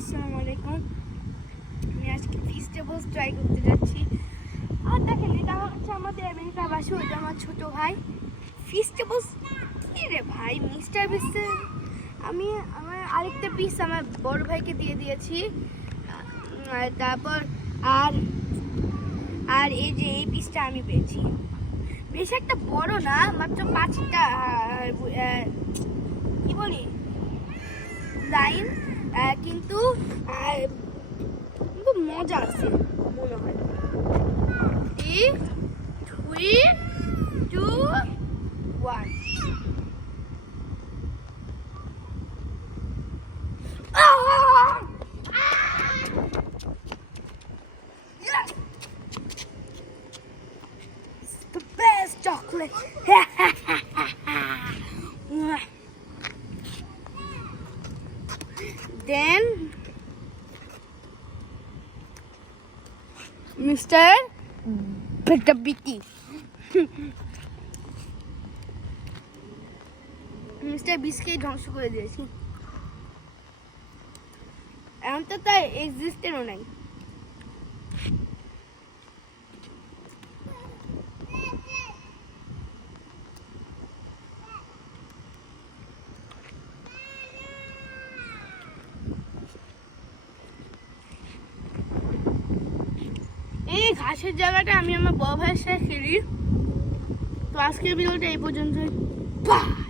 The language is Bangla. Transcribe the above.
আসসালামু আলাইকুম। আমি আজকে ভেজিটেবলস ট্রাই করতে যাচ্ছি। আর দেখেন, এটা হচ্ছে আমাদের আমেরিকা বাসী, ওইটা আমার ছোটো ভাই। ভেজিটেবলস কী রে ভাই, মিস্টার বিস্টে আমার আরেকটা পিস আমার বড় ভাইকে দিয়ে দিয়েছি। আর তারপর আর আর এই যে এই পিসটা আমি পেয়েছি। বেশ একটা বড় না, মাত্র 5টা কি বলি লাইন, কিন্তু খুব মজা আছে মনে হয়। 3, 2, 1। The best chocolate. Then Mr. Bitabiki. Mister বিস্টকে ধ্বংস করে দিয়েছি। এখন তো তাই এক্সিস্টেন্টও নাই। এই ঘাসের জায়গাটা আমি আমার বড় ভাইয়ের সাথে খেলি। তো আজকের ভিডিওটা এই পর্যন্তই। বাই।